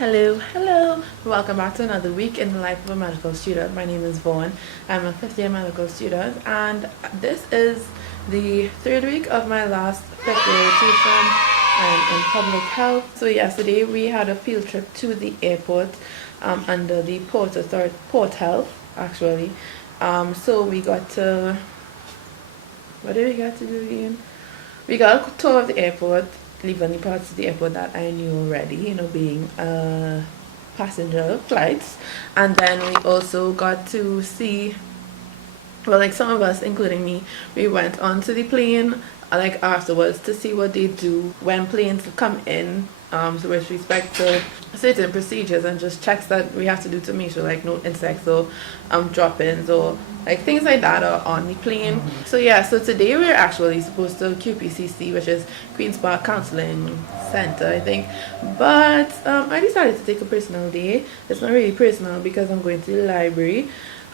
Hello. Welcome back to another week in the life of a medical student. My name is Vaughn. I'm a fifth year medical student, and this is the third week of my last fifth year rotation in public health. So yesterday we had a field trip to the airport under the Port Health actually. So we got to, what did we get to do again? We got a tour of the airport, leaving the parts of the airport that I knew already, being passenger flights. And then we also got to see, well, like some of us, including me, we went onto the plane like afterwards to see what they do when planes come in, so with respect to certain procedures and just checks that we have to do to make sure like no insects or drop-ins or like things like that are on the plane. So yeah, so today we're actually supposed to QPCC, which is Queen's Park Counseling Center, I think, but I decided to take a personal day. It's not really personal because I'm going to the library.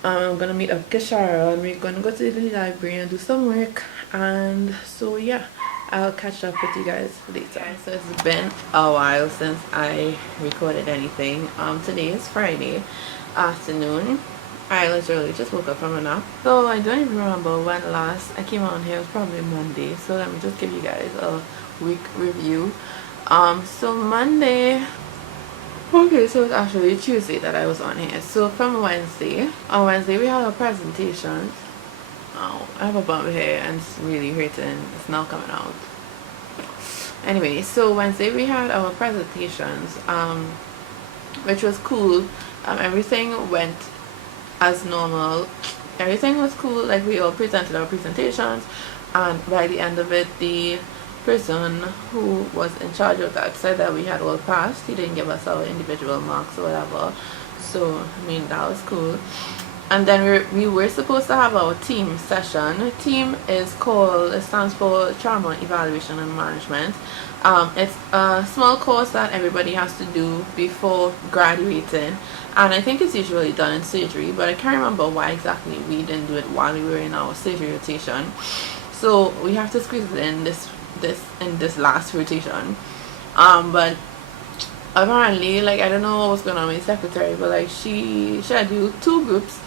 I'm gonna meet up Kishara and we're gonna go to the library and do some work, and so yeah, I'll catch up with you guys later. So it's been a while since I recorded anything. Today is Friday afternoon. I literally just woke up from a nap, so I don't even remember when last I came on here. It was probably Monday, so let me just give you guys a week review. So Monday, okay, so it's actually Tuesday that I was on here. So from Wednesday, on Wednesday we had a presentation. Oh, I have a bump here and it's really hurting. It's not coming out. Anyway, so Wednesday we had our presentations, which was cool. Everything went as normal. Everything was cool. Like, we all presented our presentations, and by the end of it, the person who was in charge of that said that we had all passed. He didn't give us our individual marks or whatever, so I mean, that was cool. And then we were supposed to have our team session. Team is called, it stands for Trauma Evaluation and Management. It's a small course that everybody has to do before graduating, and I think it's usually done in surgery, but I can't remember why exactly we didn't do it while we were in our surgery rotation. So we have to squeeze it in this last rotation. But apparently, like, I don't know what was going on with the secretary, but like she scheduled two groups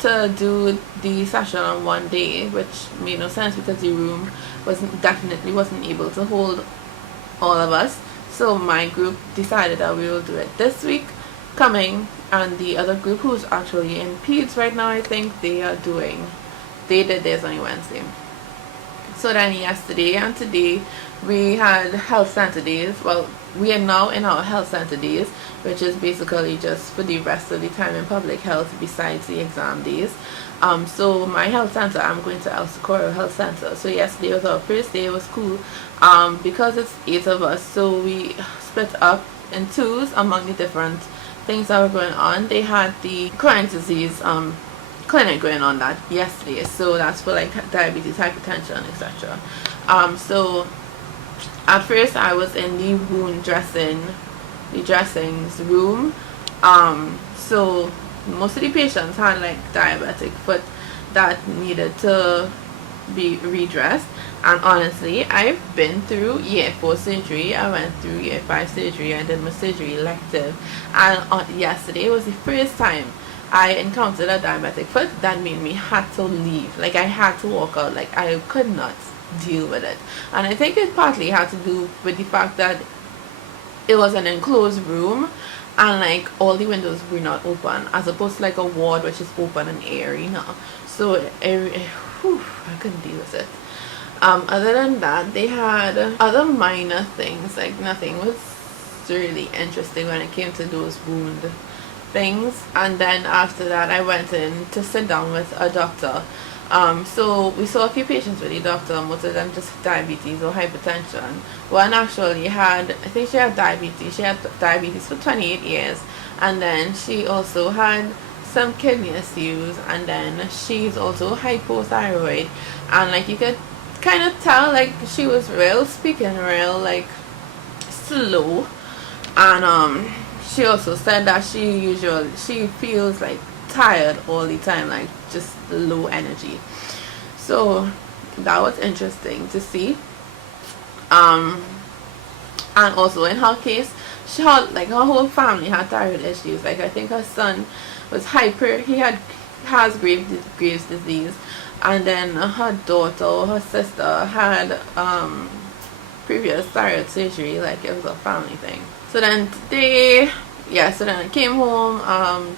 to do the session on one day, which made no sense because the room definitely wasn't able to hold all of us. So my group decided that we will do it this week coming, and the other group, who's actually in peds right now, I think they did theirs on Wednesday. So then yesterday and today we had health center days. Well, we are now in our health center days, which is basically just for the rest of the time in public health besides the exam days. So my health center, I'm going to El Socorro Health Center. So yesterday was our first day. It was cool because it's 8 of us, so we split up in twos among the different things that were going on. They had the chronic disease clinic going on that yesterday, so that's for like diabetes, hypertension, etc. So at first I was in the wound dressings room. So most of the patients had like diabetic foot that needed to be redressed, and honestly, I've been through year 4 surgery, I went through year 5 surgery, I did my surgery elective, and yesterday was the first time I encountered a diabetic foot that made me had to leave. Like, I had to walk out. Like, I could not deal with it. And I think it partly had to do with the fact that it was an enclosed room and like all the windows were not open, as opposed to like a ward which is open and airy now. So I couldn't deal with it. Other than that, they had other minor things. Like, nothing was really interesting when it came to those wound things. And then after that I went in to sit down with a doctor. So we saw a few patients with the doctor, most of them just diabetes or hypertension. One actually had, I think she had diabetes. She had diabetes for 28 years, and then she also had some kidney issues, and then she's also hypothyroid, and like you could kind of tell like she was speaking real like slow. And she also said that she feels like tired all the time, like just low energy. So that was interesting to see. And also in her case, she had, like, her whole family had thyroid issues. Like, I think her son was hyper, has Graves disease, and then her daughter or her sister had previous thyroid surgery. Like, it was a family thing. So then today, yeah, so then I came home,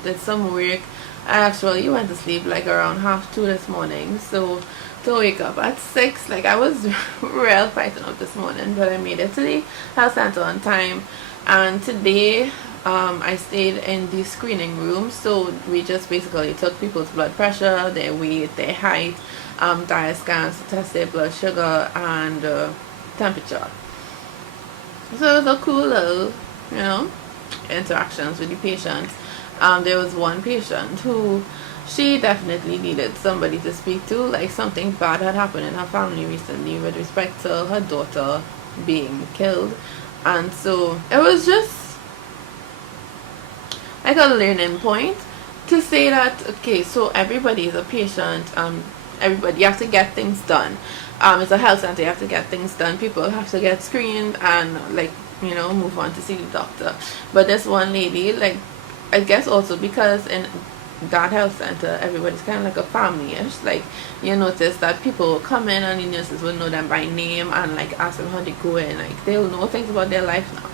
did some work. I actually went to sleep like around 2:30 this morning, so to wake up at 6, like, I was real fighting up this morning, but I made it to the health center on time. And today I stayed in the screening room, so we just basically took people's blood pressure, their weight, their height, diet scans to test their blood sugar and temperature. So it was a cool little, you know, interactions with the patients. There was one patient who, she definitely needed somebody to speak to. Like, something bad had happened in her family recently with respect to her daughter being killed, and so it was just like a learning point to say that, okay, so everybody is a patient. Everybody, you have to get things done. It's a health center, you have to get things done. People have to get screened and, like, you know, move on to see the doctor. But this one lady, like, I guess also because in that health center everybody's kind of like a family-ish. Like, you notice that people will come in and the nurses will know them by name and, like, ask them how they go in. Like, they'll know things about their life now.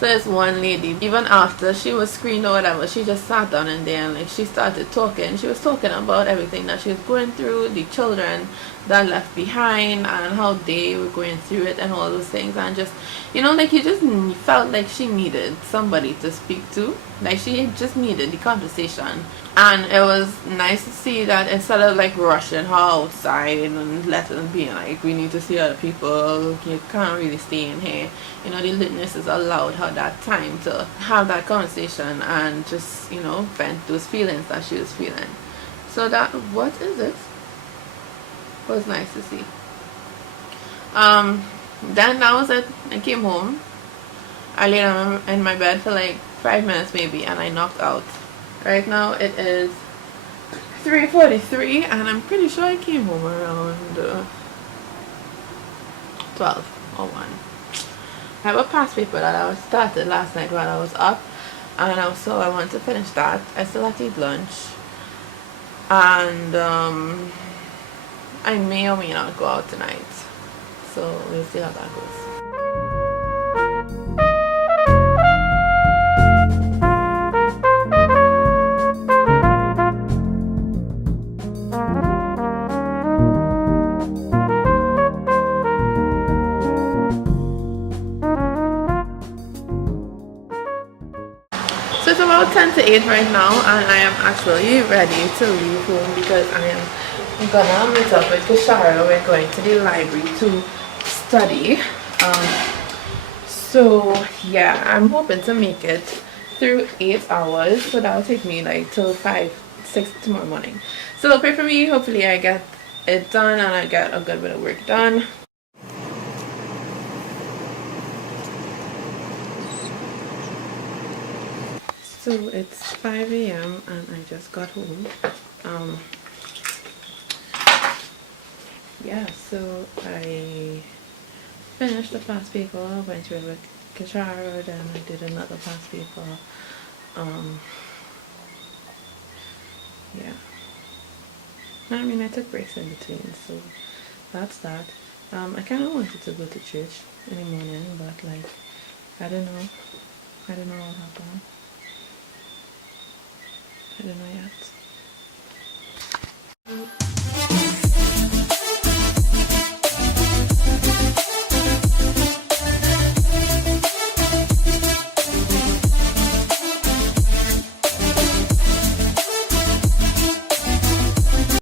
So this one lady, even after she was screened or whatever, she just sat down in there and, like, she started talking. She was talking about everything that she was going through, the children that left behind and how they were going through it and all those things. And just, you know, like, you just felt like she needed somebody to speak to. Like, she just needed the conversation. And it was nice to see that instead of, like, rushing her outside and letting being like, we need to see other people, you can't really stay in here, you know, the nurses allowed her that time to have that conversation and just, you know, vent those feelings that she was feeling. So that, what is it? Was nice to see. Then that was it. I came home. I laid in my bed for like 5 minutes maybe, and I knocked out. Right now it is 3:43, and I'm pretty sure I came home around 12 or 1. I have a past paper that I started last night while I was up, and also I want to finish that. I still have to eat lunch, and I may or may not go out tonight, so we'll see how that goes. So it's about 10 to 8 right now, and I am actually ready to leave home because I am gonna meet up with Kishara. We're going to the library to study. So yeah, I'm hoping to make it through 8 hours, so that'll take me like till 5, 6 tomorrow morning. So pray for me. Hopefully I get it done and I get a good bit of work done. So it's 5 a.m. and I just got home. Yeah, so I finished the past paper, went through it with Kishara, then I did another past paper. Yeah. I mean, I took breaks in between, so that's that. I kind of wanted to go to church in the morning, but like, I don't know what happened. I don't know yet.